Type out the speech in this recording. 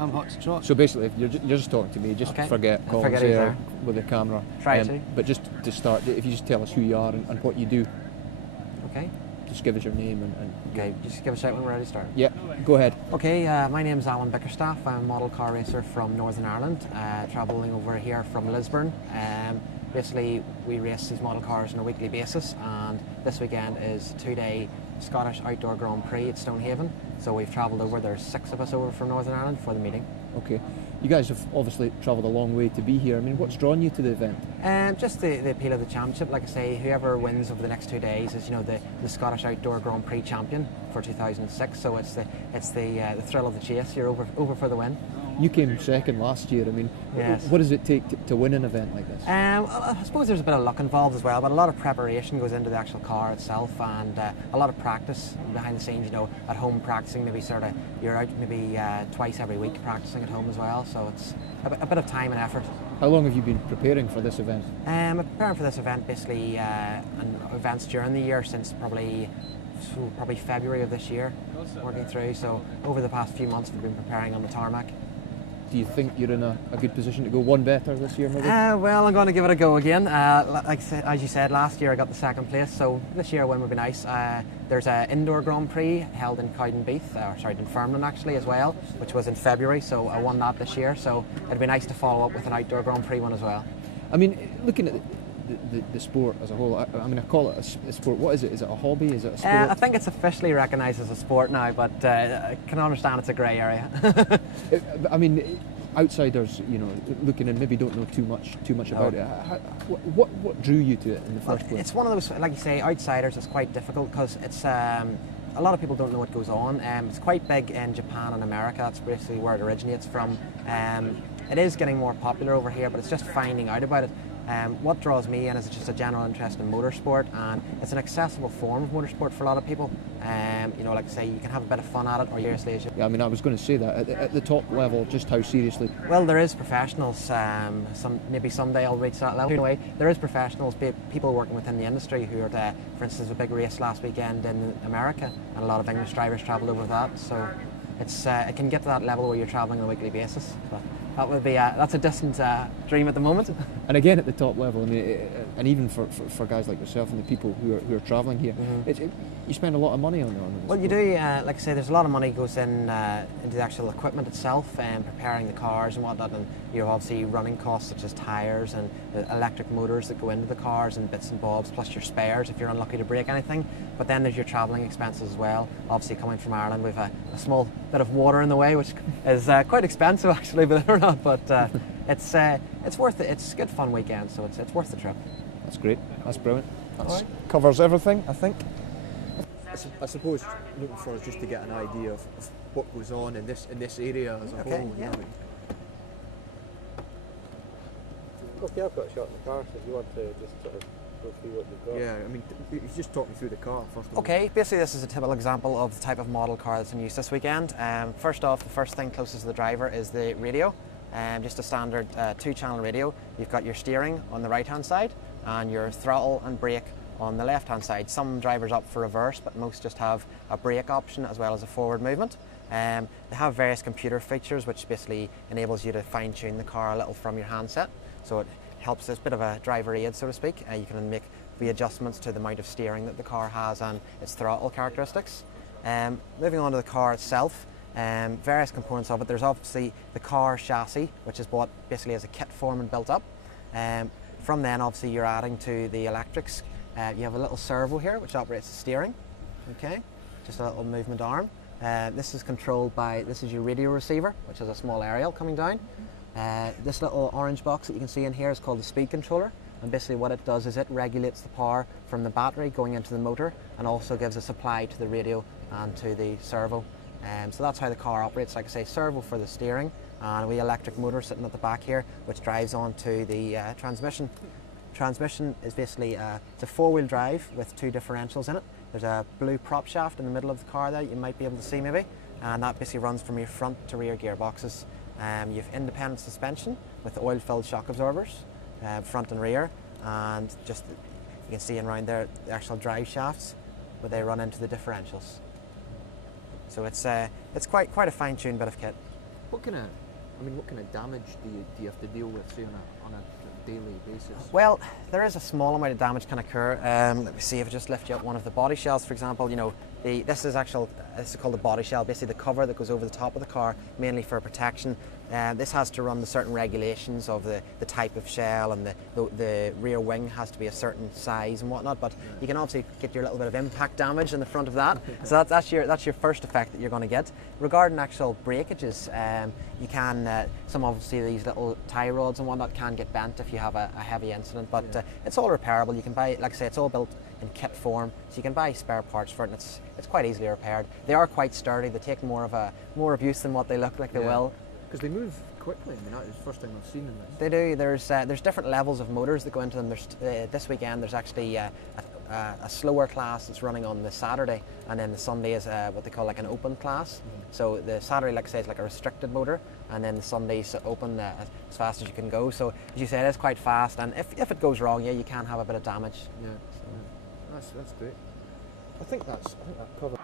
I'm hot to trot. So basically, if you're just talking to me, just Okay. forget Colin's Forget he's there there. with the camera. Try to. But just to start, if you just tell us who you are and what you do, Okay. just give us your name and Okay, just give a shout when we're ready to start. yeah, go ahead. Okay, my name's Alan Bickerstaff. I'm a model car racer from Northern Ireland, travelling over here from Lisburn. Basically, we race these model cars on a weekly basis, and this weekend is a 2-day Scottish Outdoor Grand Prix at Stonehaven. So we've travelled over, there's 6 of us over from Northern Ireland for the meeting. Okay. You guys have obviously travelled a long way to be here. I mean, what's drawn you to the event? Just the appeal of the championship. Like I say, whoever wins over the next 2 days is, the Scottish Outdoor Grand Prix champion for 2006. So it's the thrill of the chase. You're over for the win. You came second last year. I mean, Yes. what does it take to win an event like this? I suppose there's a bit of luck involved as well, but a lot of preparation goes into the actual car itself, and a lot of practice behind the scenes. At home practicing, maybe you're out maybe twice every week practicing at home as well. So it's a bit of time and effort. How long have you been preparing for this event? I'm preparing for this event basically, and events during the year since probably February of this year, working through. So over the past few months, we've been preparing on the tarmac. Do you think you're in a good position to go one better this year, maybe? Well, I'm going to give it a go again. As you said, last year I got the second place, so this year a win would be nice. There's an indoor Grand Prix held in Dunfermline actually as well, which was in February, so I won that this year. So it'd be nice to follow up with an outdoor Grand Prix one as well. I mean, looking at the sport as a whole, I call it a sport. What is it? Is it a hobby? Is it a sport? I think it's officially recognised as a sport now, but I can understand it's a grey area. I mean, outsiders, looking in, maybe don't know too much about it. What drew you to it in the first place? It's one of those, like you say, outsiders. It's quite difficult because it's a lot of people don't know what goes on. It's quite big in Japan and America. That's basically where it originates from. It is getting more popular over here, but it's just finding out about it. What draws me in is just a general interest in motorsport, and it's an accessible form of motorsport for a lot of people. Like I say, you can have a bit of fun at it, or seriously. Yeah, I was going to say that at the top level, just how seriously. Well, there is professionals. Maybe someday I'll reach that level. Anyway, there is professionals, people working within the industry who are, for instance, a big race last weekend in America, and a lot of English drivers travelled over that. So it can get to that level where you're travelling on a weekly basis. But that's a distant dream at the moment. And again, at the top level, and even for guys like yourself and the people who are travelling here, you spend a lot of money on it. Well, you do. Like I say, there's a lot of money goes into the actual equipment itself, and preparing the cars and whatnot. And you have obviously running costs such as tyres and the electric motors that go into the cars and bits and bobs, plus your spares if you're unlucky to break anything. But then there's your travelling expenses as well. Obviously, coming from Ireland, we've a small bit of water in the way, which is quite expensive actually, believe it or not. But it's worth it. It's a good fun weekend, so it's worth the trip. That's great. That's brilliant. That right. covers everything, I think. I suppose looking for is just to get an idea of what goes on in this area as a whole. Yeah. Okay, I've got a shot in the car, so if you want to just sort of go through what you've got. Yeah, you just talk me through the car first of all. Okay, basically this is a typical example of the type of model car that's in use this weekend. First off, the first thing closest to the driver is the radio. Just a standard 2-channel radio. You've got your steering on the right hand side and your throttle and brake on the left hand side. Some drivers opt for reverse, but most just have a brake option as well as a forward movement. They have various computer features which basically enables you to fine tune the car a little from your handset. So it helps, it's a bit of a driver aid, so to speak. You can make readjustments to the amount of steering that the car has and its throttle characteristics. Moving on to the car itself, various components of it. There's obviously the car chassis, which is bought basically as a kit form and built up. From then, obviously, you're adding to the electrics. You have a little servo here, which operates the steering. Okay, just a little movement arm. This is controlled by, this is your radio receiver, which is a small aerial coming down. This little orange box that you can see in here is called the speed controller, and basically what it does is it regulates the power from the battery going into the motor, and also gives a supply to the radio and to the servo. So that's how the car operates. Like I say, servo for the steering, and a wee electric motor sitting at the back here, which drives onto the transmission. Transmission is basically it's a 4-wheel drive with 2 differentials in it. There's a blue prop shaft in the middle of the car there, you might be able to see maybe, and that basically runs from your front to rear gearboxes. You have independent suspension with oil-filled shock absorbers, front and rear, and just you can see in around there the actual drive shafts where they run into the differentials. So it's quite a fine-tuned bit of kit. What kind of damage do you have to deal with, say, on a daily basis? Well, there is a small amount of damage can occur. Let me see if I just lift you up one of the body shells, for example. You know, this is called the body shell, basically the cover that goes over the top of the car, mainly for protection. This has to run the certain regulations of the type of shell, and the rear wing has to be a certain size and whatnot. But you can obviously get your little bit of impact damage in the front of that. So that's your first effect that you're going to get. Regarding actual breakages, you can some obviously these little tie rods and whatnot can get bent if you have a heavy incident. But it's all repairable. You can buy, like I say, it's all built in kit form, so you can buy spare parts for it, and it's quite easily repaired. They are quite sturdy. They take more abuse than what they look like they will. Because they move quickly. I mean, that is the first time I've seen them. They do. There's different levels of motors that go into them. There's this weekend there's actually a slower class that's running on the Saturday, and then the Sunday is what they call like an open class. So the Saturday, like I say, is like a restricted motor, and then the Sunday's open as fast as you can go. So as you said, it's quite fast, and if it goes wrong, you can have a bit of damage. Yeah, that's great. I think that covers.